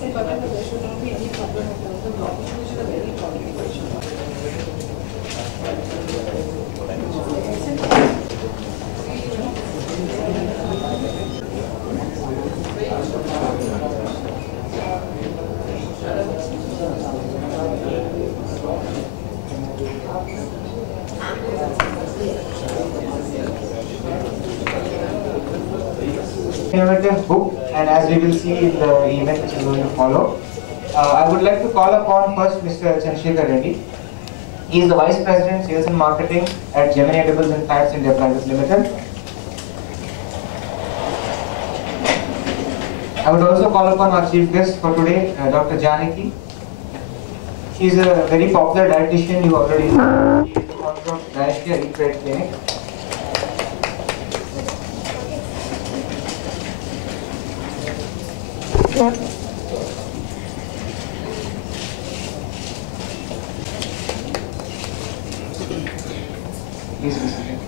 there should not be any problem in terms of blocking, which is a very important question. Innovative book, and as we will see in the event which is going to follow, I would like to call upon first Mr. Chandra Shekhara Reddy. He is the Vice President Sales and Marketing at Gemini Edibles and Fats India Private Limited. I would also call upon our chief guest for today, Dr. Janaki. She is a very popular dietitian. You already know. She is the founder of Diaita Eat Right Clinic. Please be seated.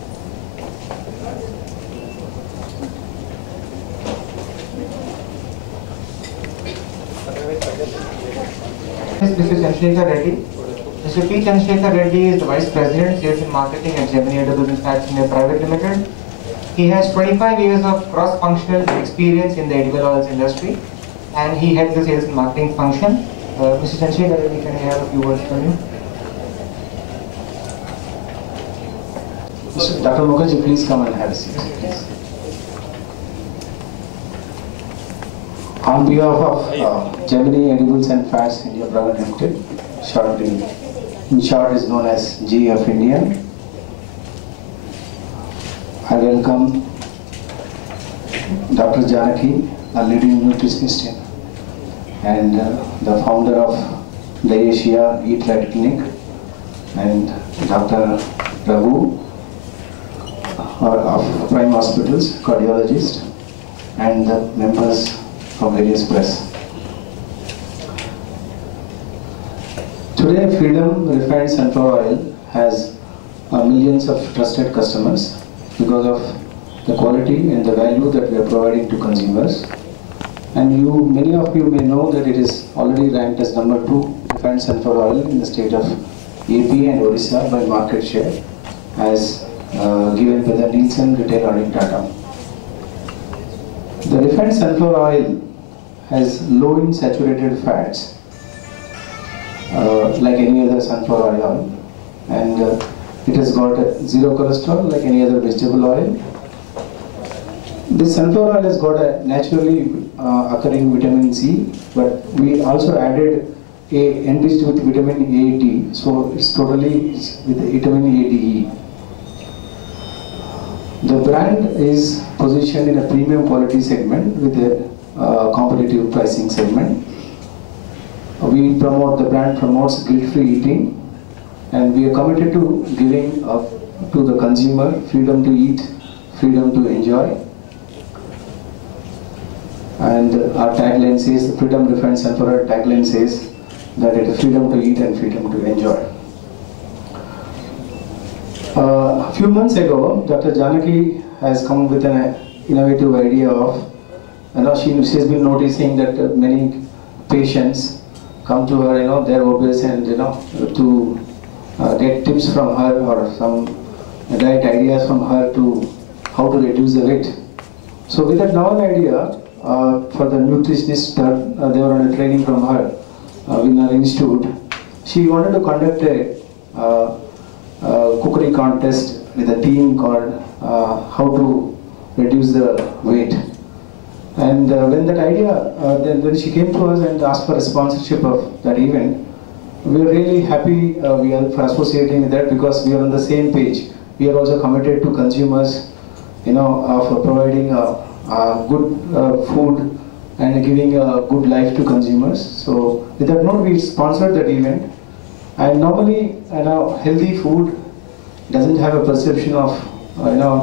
Mr. Chandra Shekhara Reddy. Mr. P. Chandra Shekhara Reddy is the Vice President, Sales and Marketing at Gemini Edibles and Fats India Private Limited. He has 25 years of cross-functional experience in the edible oils industry, and he heads the sales and marketing function. Mr. Chandra Shekhara Reddy, can I have a few words from you? Dr. Mukherjee, please come and have a seat, please. On behalf of Gemini Edibles and Fats India Private Limited, in short is known as GF India, I welcome Dr. Janaki, a leading nutritionist and the founder of Diaita Eat Right Clinic, and Dr. Raghu of Prime Hospitals, Cardiologist, and the members from various press. Today, Freedom Refined Sunflower Oil has millions of trusted customers because of the quality and the value that we are providing to consumers. And many of you may know that it is already ranked as #2 refined sunflower oil in the state of AP and Orissa by market share, as given by the Nielsen retail audit data. The refined sunflower oil has low in saturated fats, like any other sunflower oil, and it has got zero cholesterol like any other vegetable oil. This sunflower oil has got a naturally occurring vitamin C, but we also added enriched with vitamin A, D, so it's totally with vitamin A, D, E. The brand is positioned in a premium quality segment with a competitive pricing segment. The brand promotes guilt-free eating, and we are committed to giving to the consumer freedom to eat, freedom to enjoy. And our tagline says, the Freedom Refined Sunflower Oil tagline says that it is freedom to eat and freedom to enjoy. A few months ago, Dr. Janaki has come with an innovative idea of, she has been noticing that many patients come to her, they're obese, and to get tips from her or some diet ideas from her to how to reduce the weight. So with that novel idea, for the nutritionist, they were on a training from her in our institute. She wanted to conduct a cookery contest with a theme called how to reduce the weight. And when that idea, then she came to us and asked for a sponsorship of that event. We are really happy for associating with that, because we are on the same page. We are also committed to consumers, of providing good food and giving a good life to consumers. So with that note, we sponsored that event. And normally, healthy food doesn't have a perception of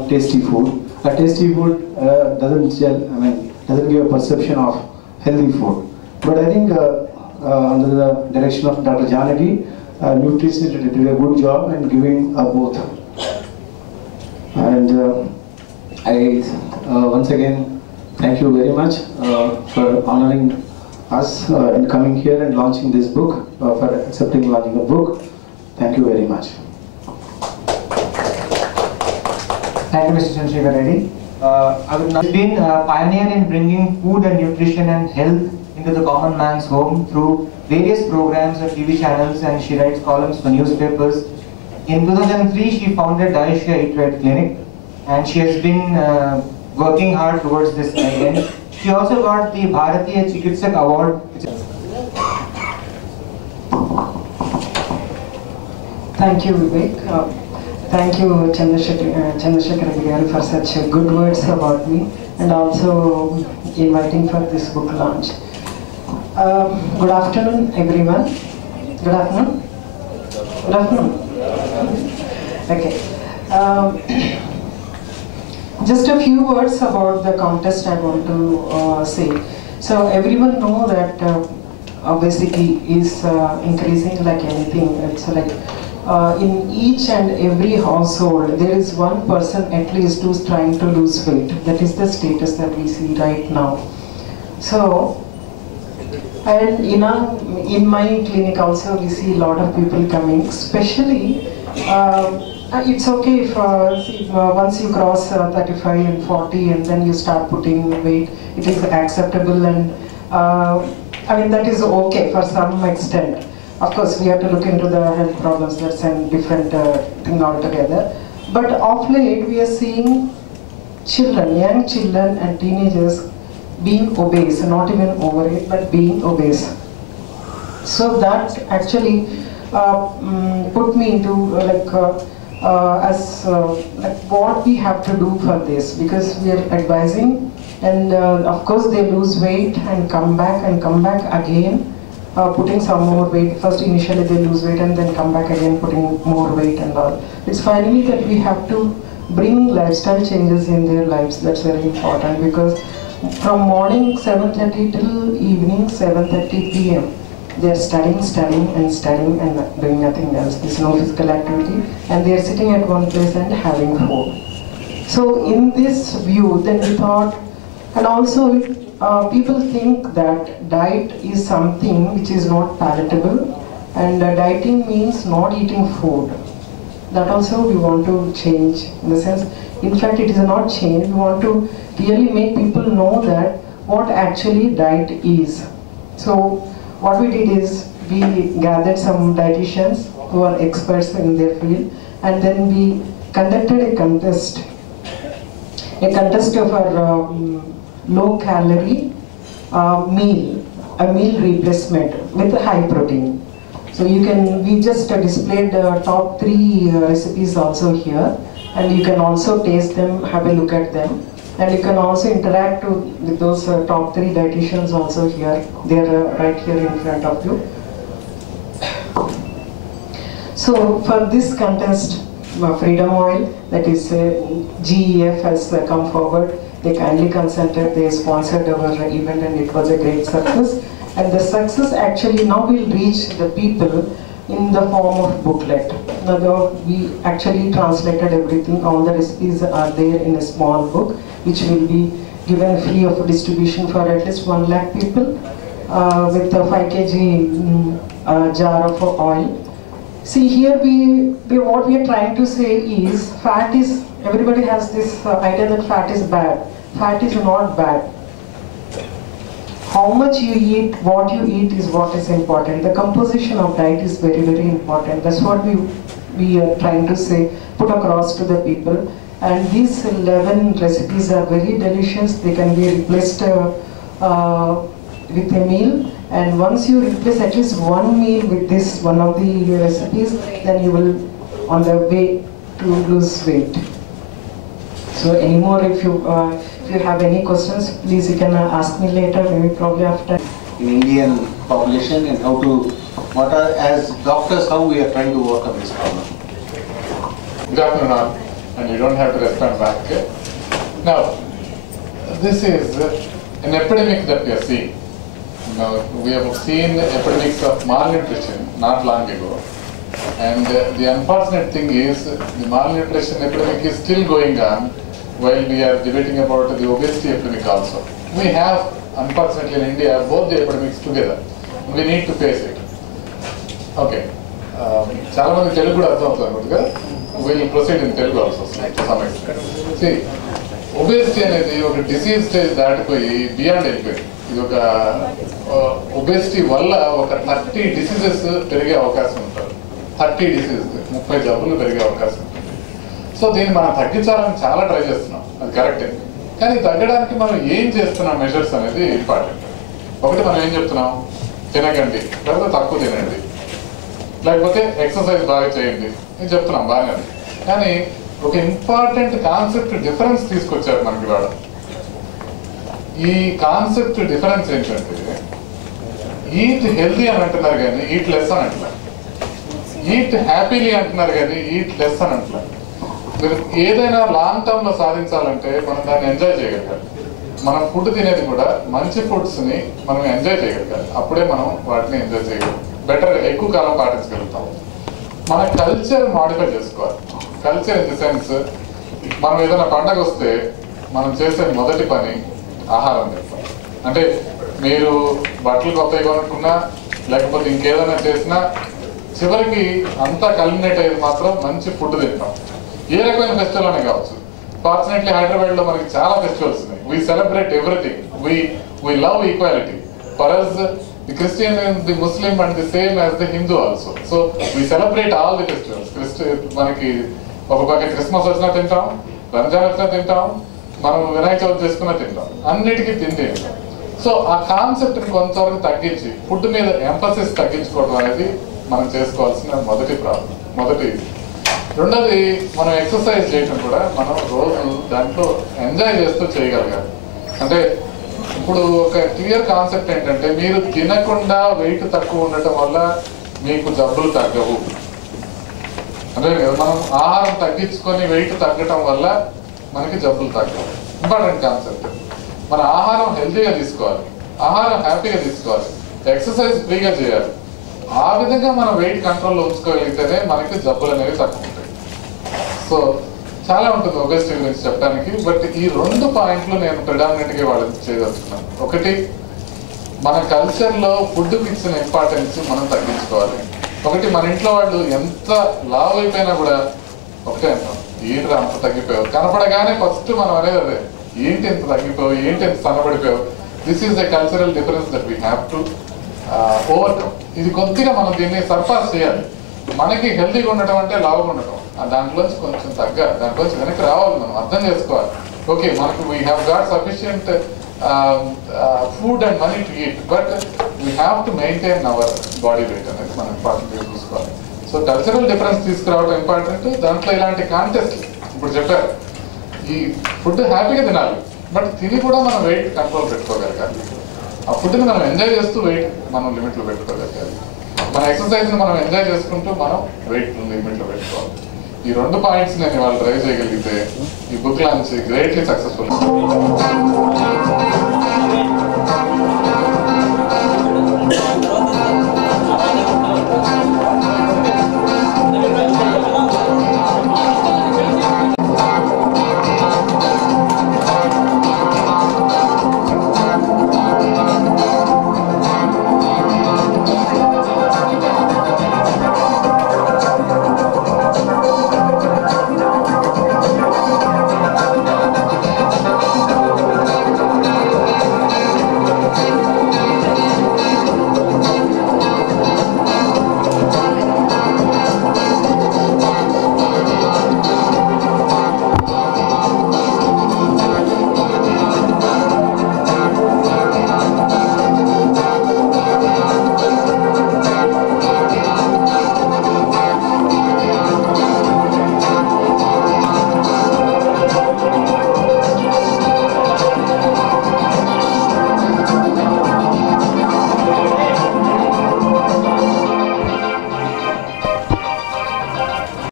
tasty food. A tasty food doesn't give a perception of healthy food. But I think under the direction of Dr. Janaki, nutritionists did a good job in giving both. And I once again thank you very much for honoring us in coming here and launching this book, for accepting launching a book. Thank you very much. Thank you, Mr. Chandra Shekhara Reddy. I've been a pioneer in bringing food and nutrition and health into the common man's home through various programs on TV channels, and she writes columns for newspapers. In 2003, she founded Diaita Eat Right Clinic, and she has been working hard towards this end. She also got the Bharatiya Chikitsak Award. Thank you, Vivek. Thank you, Chandra Shekhara Reddy, for such good words about me, and also inviting for this book launch. Good afternoon, everyone. Good afternoon. Good afternoon. Okay. Just a few words about the contest I want to say. So everyone know that obesity is increasing like anything. It's like in each and every household, there is one person at least who's trying to lose weight. That is the status that we see right now. So, and in my clinic also, we see a lot of people coming, especially it's okay if once you cross 35 and 40 and then you start putting weight, it is acceptable, and I mean that is okay for some extent. Of course, we have to look into the health problems, that's a different thing altogether. But of late, we are seeing children, young children and teenagers being obese, not even overweight, but being obese. So that actually put me into like what we have to do for this, because we are advising, and of course they lose weight and come back again. Putting some more weight. First initially they lose weight and then come back again putting more weight and all. It's finally that we have to bring lifestyle changes in their lives. That's very important, because from morning 7:30 till evening 7:30 p.m. they're studying and doing nothing else. There's no physical activity, and they're sitting at one place and having food. So in this view, then we thought, and also people think that diet is something which is not palatable, and dieting means not eating food. That also we want to change, in the sense, in fact it is not change, we want to really make people know that what actually diet is. So what we did is, we gathered some dietitians who are experts in their field, and then we conducted a contest of our low calorie meal, a meal replacement with a high protein. So we just displayed the top 3 recipes also here, and you can also taste them, have a look at them, and you can also interact with those top 3 dietitians also here. They are right here in front of you. So for this contest, Freedom Oil, that is GEF, has come forward. They kindly consented, they sponsored our event, and it was a great success. And the success actually now will reach the people in the form of booklet. Now we actually translated everything, all the recipes are there in a small book, which will be given free of distribution for at least 1 lakh people, with a 5 kg jar of oil. See here, what we are trying to say is, fat is, everybody has this idea that fat is bad. Fat is not bad. How much you eat, what you eat is what is important. The composition of diet is very, very important. That's what we are trying to say, put across to the people. And these 11 recipes are very delicious. They can be replaced with a meal. And once you replace at least 1 meal with this, one of the recipes, then you will on the way to lose weight. So anymore, if you have any questions, please you can ask me later, maybe probably after. In Indian population, and what are, as doctors, how we are trying to work on this problem. Good afternoon all, and you don't have to respond back. Now, this is an epidemic that we are seeing. Now, we have seen epidemics of malnutrition not long ago, and the unfortunate thing is the malnutrition epidemic is still going on while we are debating about the obesity epidemic also. We have unfortunately in India, both the epidemics together. We need to face it. Okay. చాలా మంది తెలుగు కూడా అర్థం అవుతుంది అనుకుంటుగా. We'll proceed in Telugu also to some extent. See, obesity అనేది ఒక disease stage దాటిపోయి beyond వెళ్ళిపోయింది. ఇది ఒక ఒబేసిటీ వల్ల ఒక 30 డిసీజెస్ పెరిగే అవకాశం ఉంటుంది. 30 డిసీజ్ 30 జబ్బులు పెరిగే అవకాశం ఉంటుంది. సో దీన్ని మనం తగ్గించాలని చాలా ట్రై చేస్తున్నాం, అది కరెక్టే. కానీ తగ్గడానికి మనం ఏం చేస్తున్నాం మెజర్స్ అనేది ఇంపార్టెంట్. ఒకటి మనం ఏం చెప్తున్నాం, తినకండి, లేకపోతే తక్కువ తినండి, లేకపోతే ఎక్సర్సైజ్ బాగా చేయండి అని చెప్తున్నాం, బాగానే. కానీ ఒక ఇంపార్టెంట్ కాన్సెప్ట్ డిఫరెన్స్ తీసుకొచ్చారు మనకి వాడు. ఈ కాన్సెప్ట్ డిఫరెన్స్ ఏంటంటే ఈట్ హెల్దీ అని అంటున్నారు కానీ ఈట్ లెస్ అని అంటున్నారు, ఈట్ హ్యాపీలీ అంటున్నారు కానీ ఈట్ లెస్ అని అంటున్నారు. మీరు ఏదైనా లాంగ్ టర్మ్ లో సాధించాలంటే మనం దాన్ని ఎంజాయ్ చేయగలగాలి. మనం ఫుడ్ తినేది కూడా మంచి ఫుడ్స్ ని మనం ఎంజాయ్ చేయగలగాలి, అప్పుడే మనం వాటిని ఎంజాయ్ చేయగలం, బెటర్ ఎక్కువ కాలం పాటించగలుగుతాం. మన కల్చర్ మాడిఫై చేసుకోవాలి. కల్చర్ ఇన్ ది సెన్స్, మనం ఏదైనా పండగ వస్తే మనం చేసే మొదటి పని ఆహారం తింటాం. అంటే మీరు బట్టలు కొత్తగా కొనుక్కున్నా లేకపోతే ఇంకేదైనా చేసినా చివరికి అంతా కల్మినేట్ అయ్యేది మాత్రం మంచి ఫుడ్ తింటాం. ఏ రకమైన ఫెస్టివల్ అనే కావచ్చు. ఫార్చునేట్లీ హైదరాబాద్ లో మనకి చాలా ఫెస్టివల్స్ ఉన్నాయి. We celebrate everything, we love equality. For us the Christian and the Muslim and the same as the Hindu also. So we celebrate all the festivals. మనకి ఒక పక్క క్రిస్మస్ వచ్చినా తింటాం, రంజాన్ వచ్చినా తింటాం, మనం వినాయక చవితి చేసుకున్నా తింటాం, అన్నిటికీ తిండి. సో ఆ కాన్సెప్ట్ ని కొంతవరకు తగ్గించి ఫుడ్ మీద ఎంఫసిస్ తగ్గించుకోవడం అనేది మనం చేసుకోవాల్సిన మొదటి. రెండోది, మనం ఎక్సర్సైజ్ చేయడం కూడా మనం రోజు దాంట్లో ఎంజాయ్ చేస్తూ చేయగలగాలి. అంటే ఇప్పుడు ఒక క్లియర్ కాన్సెప్ట్ ఏంటంటే, మీరు తినకుండా వెయిట్ తక్కువ ఉండటం వల్ల మీకు జబ్బులు తగ్గవు. అంటే మనం ఆహారం తగ్గించుకొని వెయిట్ తగ్గటం వల్ల మనకి జబ్బులు తగ్గవు. Important concept. మన ఆహారం హెల్తీగా తీసుకోవాలి, ఆహారం హ్యాపీగా తీసుకోవాలి, ఎక్సర్సైజ్ ఫ్రీగా చేయాలి. ఆ విధంగా మనం వెయిట్ కంట్రోల్లో ఉంచుకోగలిగితేనే మనకి జబ్బులు అనేవి తక్కువ ఉంటాయి. సో చాలా ఉంటుంది ఒబేసిటీ గురించి చెప్పడానికి. బట్ ఈ 2 పాయింట్లు నేను ప్రిడామినెంట్గా వాళ్ళకి చేయదలుచుకున్నాను. ఒకటి, మన కల్చర్లో ఫుడ్కి ఇచ్చిన ఇంపార్టెన్స్ మనం తగ్గించుకోవాలి. ఒకటి, మన ఇంట్లో వాళ్ళు ఎంత లావ్ అయిపోయినా కూడా ఒకటే అంటాం, ఏంటి అంత తగ్గిపోయావు. కనపడగానే ఫస్ట్ మనం అనేది అదే, ఏంటి ఎంత తగ్గిపోయావు, ఏంటి ఎంత సన్నబడిపోయావు. This is the cultural difference that we have to overcome. ఇది కొద్దిగా మనం దీన్ని సర్పాస్ చేయాలి. మనకి హెల్తీగా ఉండటం అంటే లావుగా ఉండటం, దాంట్లోంచి కొంచెం దాంట్లోంచి వెనక్కి రావాలి. మనం అర్థం చేసుకోవాలి, ఓకే మనకు we have got sufficient food and money to eat, but we have to maintain our body weight అనేది మనం ఇంపార్టెంట్గా చూసుకోవాలి. సో కల్చరల్ డిఫరెన్స్ తీసుకురావడం ఇంపార్టెంట్. దాంట్లో ఇలాంటి కాంటెస్ట్ ఇప్పుడు చెప్పారు, ఈ ఫుడ్ హ్యాపీగా తినాలి, బట్ తిని కూడా మనం వెయిట్ కంట్రోల్ పెట్టుకోగలగాలి. ఆ ఫుడ్ని మనం ఎంజాయ్ చేస్తూ వెయిట్ మనం లిమిట్లో పెట్టుకోగలగాలి. మన ఎక్సర్సైజ్ని మనం ఎంజాయ్ చేసుకుంటూ మనం వెయిట్ లిమిట్లో పెట్టుకోవాలి. ఈ 2 పాయింట్స్ నేను వాళ్ళు డ్రైవ్ చేయగలిగితే ఈ బుక్ లాంచ్ గ్రేట్లీ సక్సెస్ఫుల్.